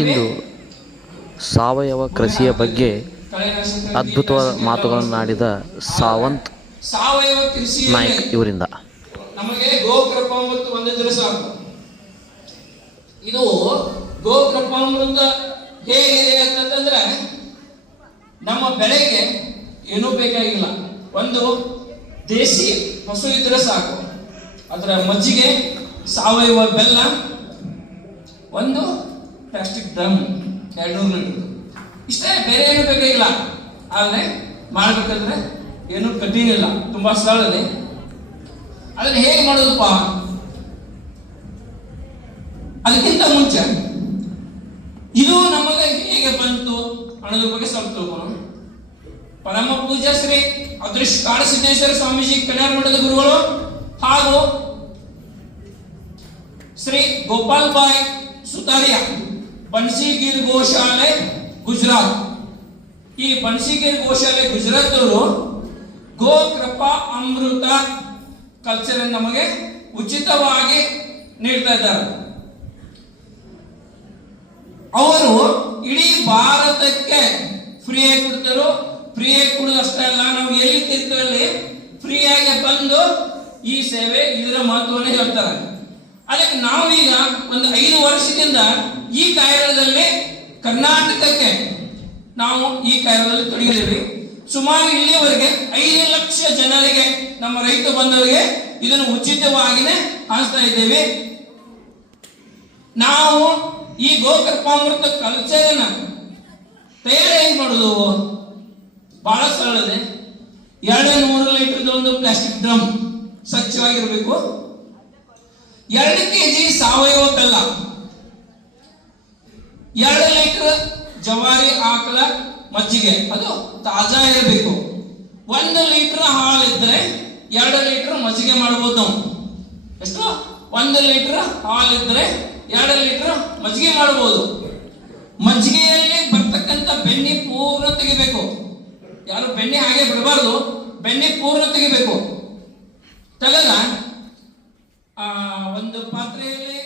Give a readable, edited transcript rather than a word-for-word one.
ಇಂದು ಸಾವಯವ ಕೃಷಿಯ ಬಗ್ಗೆ ಅದ್ಭುತವಾದ ಮಾತುಗಳನ್ನು ಆಡಿದ ಸಾವಂತ್ ಸಾವಯವ ಕೃಷಿ ನಾಯಕ್ ಇವರಿಂದ ನಮಗೆ ಗೋಕೃಪಾಮೃತ ಒಂದಿದ್ರೆ ಸಾಕು. ಇದು ಗೋಕೃಪಾಮೃತ ಹೇಗಿದೆ ಅಂತಂದ್ರೆ ನಮ್ಮ ಬೆಳೆಗೆ ಏನೂ ಬೇಕಾಗಿಲ್ಲ. ಒಂದು ದೇಸಿ ಹಸು ಇದ್ರೆ ಸಾಕು, ಅದರ ಮಜ್ಜಿಗೆ, ಸಾವಯವ ಬೆಲ್ಲ, ಒಂದು ಪ್ಲಾಸ್ಟಿಕ್ ಡ್ರಮ್ 200 ಲೀಟರ್, ಇಷ್ಟೇ, ಬೇರೆ ಏನು ಬೇಕಾಗಿಲ್ಲ. ಆದರೆ ಮಾಡಬೇಕಾದ್ರೆ ಏನು ಕಠಿಣ ಇಲ್ಲ, ತುಂಬಾ ಸರಳ ಇದೆ. ಅದನ್ನ ಹೇಗೆ ಮಾಡೋದಪ್ಪ? ಅದಕ್ಕಿಂತ ಮುಂಚೆ ಇದು ನಮಗೆ ಹೇಗೆ ಬಂತು ಅನ್ನೋದ್ರ ಬಗ್ಗೆ ಸ್ವಲ್ಪ ತಿಳ್ಕೊಳ್ಳೋಣ. ಪರಮ ಪೂಜ್ಯ ಶ್ರೀ ಅದೃಶ್ಯ ಕಾಡಸಿದ್ದೇಶ್ವರ ಸ್ವಾಮೀಜಿ ಕಲ್ಯಾಣ ಮಠದ ಗುರುಗಳು ಹಾಗೂ ಶ್ರೀ ಗೋಪಾಲ್ ಬಾಯ್ ಸುತಾರಿಯಾ, ಬನ್ಸಿಗಿರ್ ಗೋಶಾಲೆ ಗುಜರಾತ್. ಈ ಬನ್ಸಿಗಿರ್ ಗೋಶಾಲೆ ಗುಜರಾತ್ ಅವರು ಗೋಕೃಪಾ ಅಮೃತ ಕಲ್ಚರ್ ನಮಗೆ ಉಚಿತವಾಗಿ ನೀಡ್ತಾ ಇದ್ದಾರೆ. ಅವರು ಇಡೀ ಭಾರತಕ್ಕೆ ಫ್ರೀಯಾಗಿ ಕೊಡ್ತಾರೋ. ಫ್ರೀಯಾಗಿ ಕೊಡೋದು ಅಷ್ಟೇ ಅಲ್ಲ, ನಾವು ಎಲ್ಲಿ ತಿರ್ಕಲ್ಲಿ ಫ್ರೀಯಾಗಿ ಬಂದು ಈ ಸೇವೆ, ಇದರ ಮಹತ್ವವನ್ನು ಹೇಳ್ತಾರೆ. ಅದಕ್ಕೆ ನಾವೀಗ ಒಂದು 5 ವರ್ಷದಿಂದ ಈ ಕಾರ್ಯದಲ್ಲಿ ಕರ್ನಾಟಕಕ್ಕೆ ನಾವು ಈ ಕಾರ್ಯದಲ್ಲಿ ತೊಡಗಿದ್ದೀವಿ. ಸುಮಾರು ಇಲ್ಲಿವರೆಗೆ 5 ಲಕ್ಷ ಜನರಿಗೆ, ನಮ್ಮ ರೈತ ಬಂಧುವರಿಗೆ ಇದನ್ನು ಉಚಿತವಾಗಿಯೇ ಹಂಚ್ತಾ ಇದ್ದೇವೆ. ನಾವು ಈ ಗೋಕೃಪಾಮೃತ ಕಲ್ಚರ್ನ ತಯಾರಿ ಹೇಗೆ ಮಾಡೋದು? ಬಹಳ ಸರಳ ಇದೆ. 200 ಲೀಟರ್ ಒಂದು ಪ್ಲಾಸ್ಟಿಕ್ ಡ್ರಮ್ ಸ್ವಚ್ಛವಾಗಿರಬೇಕು. 2 ಕೆಜಿ ಸಾವಯವ ಬೆಲ್ಲ, 2 ಲೀಟರ್ ಜವಾರಿ ಆಕಳ ಮಜ್ಜಿಗೆ, ಅದು ತಾಜಾ ಇರಬೇಕು. 1 ಲೀಟರ್ ಹಾಲು ಇದ್ರೆ 2 ಲೀಟರ್ ಮಜ್ಜಿಗೆ ಮಾಡಬಹುದು ನಾವು. ಎಷ್ಟು? 1 ಲೀಟರ್ ಹಾಲು ಇದ್ರೆ 2 ಲೀಟರ್ ಮಜ್ಜಿಗೆ ಮಾಡಬಹುದು. ಮಜ್ಜಿಗೆಯಲ್ಲಿ ಬರ್ತಕ್ಕಂಥ ಬೆಣ್ಣೆ ಪೂರ್ಣ ತೆಗಿಬೇಕು. ಯಾರು ಬೆಣ್ಣೆ ಹಾಗೆ ಬಿಡಬಾರ್ದು, ಬೆಣ್ಣೆ ಪೂರ್ಣ ತೆಗಿಬೇಕು. ತೆಗೆದ ಒಂದು ಪಾತ್ರೆಯಲ್ಲಿ